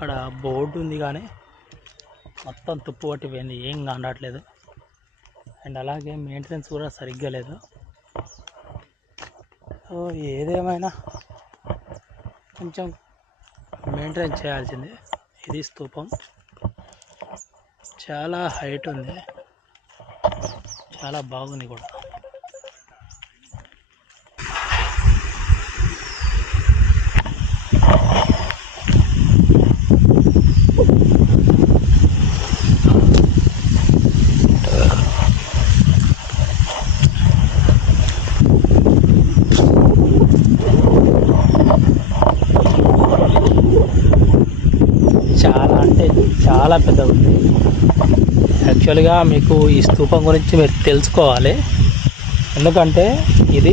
అక్కడ బోర్డు ఉంది కానీ మొత్తం తుప్పు పట్టిపోయింది, ఏం కనట్లేదు. అండ్ అలాగే మెయింటెనెన్స్ కూడా సరిగ్గా లేదు. సో ఏదేమైనా కొంచెం మెయింటైన్ చేయాల్సిందే. ఇది స్తూపం చాలా హైట్ ఉంది, చాలా బాగుంది కూడా. చాలా అంటే చాలా పెద్దగా ఉంది. యాక్చువల్గా మీకు ఈ స్తూపం గురించి మీరు తెలుసుకోవాలి, ఎందుకంటే ఇది